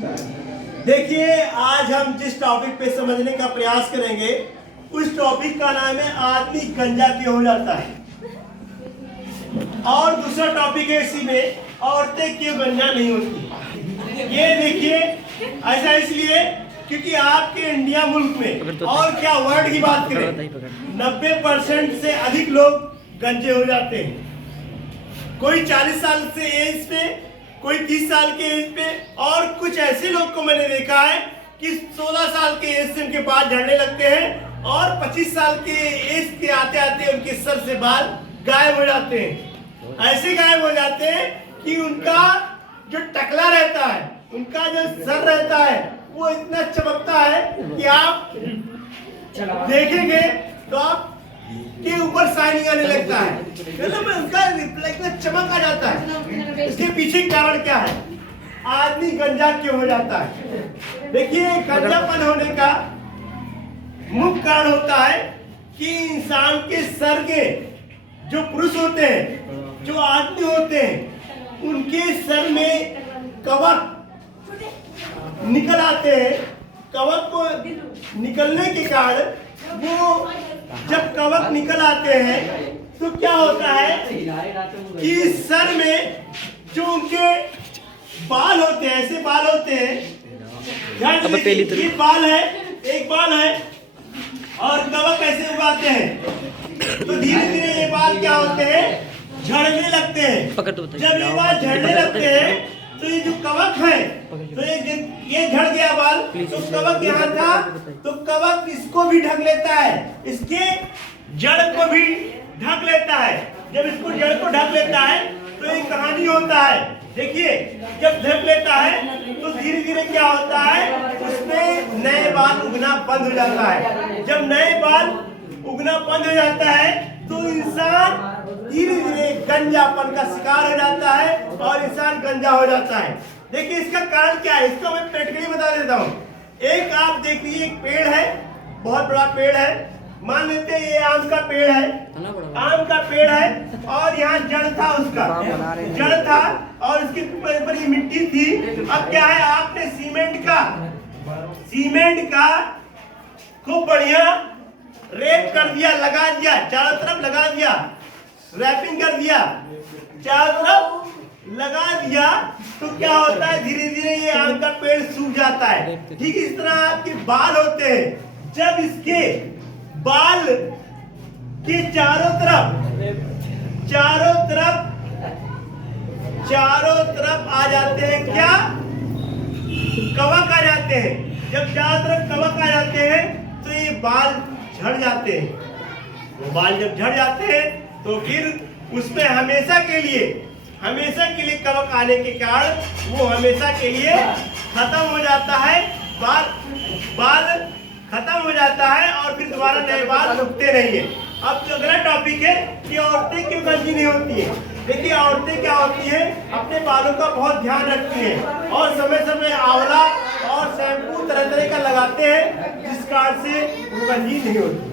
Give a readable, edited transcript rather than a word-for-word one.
देखिए, आज हम जिस टॉपिक पे समझने का प्रयास करेंगे उस टॉपिक का नाम है आदमी गंजा क्यों हो जाता है। और दूसरा टॉपिक है इसी में औरतें क्यों गंजा नहीं होती। ये देखिए, ऐसा इसलिए क्योंकि आपके इंडिया मुल्क में और क्या वर्ल्ड की बात करें 90% से अधिक लोग गंजे हो जाते हैं। कोई 40 साल से एज पे, कोई 30 साल के एज पे, और कुछ ऐसे लोग को मैंने देखा है कि 16 साल के एज से उनके बाल झड़ने लगते हैं और 25 साल के एज के आते आते उनके सर से बाल गायब हो जाते हैं। ऐसे गायब हो जाते हैं कि उनका जो टकला रहता है, उनका जो सर रहता है, वो इतना चमकता है कि आप देखेंगे तो आप के ऊपर शाइनिंग आने लगता है, मतलब उनका इतना चमक आ जाता है। इसके पीछे कारण क्या है? आदमी गंजा क्यों हो जाता है? देखिए, गंजापन होने का मुख्य कारण होता है कि इंसान के सर के जो पुरुष होते हैं, जो आदमी होते हैं, उनके सर में कवक निकल आते हैं। कवक को निकलने के कारण वो जब कवक निकल आते हैं तो क्या होता है कि सर में जो उनके बाल होते हैं, ऐसे बाल होते हैं, ये बाल है, एक बाल है, और कवक ऐसे उगाते हैं तो धीरे धीरे ये बाल क्या होते हैं, झड़ने लगते हैं। जब ये बाल झड़ने लगते हैं तो ये जो कवक है, तो ये झड़ गया बाल, तो कवक यहाँ था तो कवक इसको भी ढक लेता है, इसके जड़ को भी ढक लेता है। जब इसको जड़ को ढक लेता है तो एक कहानी होता है। देखिए, जब ढक लेता है तो धीरे धीरे क्या होता है, उसमें नए बाल उगना बंद हो जाता है। जब नए बाल उगना बंद हो जाता है तो इंसान धीरे धीरे गंजापन का शिकार हो जाता है और इंसान गंजा हो जाता है। देखिए, इसका कारण क्या है, इसको मैं प्रैक्टिकली बता देता हूँ। एक आप देख लीजिए, एक पेड़ है, बहुत बड़ा पेड़ है, मान लेते हैं ये आम का पेड़ है, आम का पेड़ है, और यहाँ जड़ था, उसका जड़ था और उसके ऊपर ये मिट्टी थी। अब क्या है, आपने सीमेंट का खूब बढ़िया रेप कर दिया, लगा दिया, चारों तरफ लगा दिया, रैपिंग कर दिया, चारों तरफ लगा दिया, तो क्या होता है, धीरे धीरे ये आम का पेड़ सूख जाता है। ठीक इस तरह आपके बाल होते हैं, जब इसके बाल के चारों तरफ आ जाते हैं, क्या कवक आ जाते हैं। जब चारों तरफ कवक आ जाते हैं तो ये बाल झड़ जाते हैं। वो बाल जब झड़ जाते हैं तो फिर उसमें हमेशा के लिए कवक आने के कारण वो हमेशा के लिए खत्म हो जाता है, बाल खत्म हो जाता है और फिर दोबारा नए बाल उगते नहीं है। अब अगला टॉपिक है कि औरतें क्यों गंजी नहीं होती है। देखिए, औरतें क्या होती है, अपने बालों का बहुत ध्यान रखती है और समय समय आंवला और शैम्पू तरह तरह का लगाते हैं, जिस कारण से वो गंजी नहीं होती।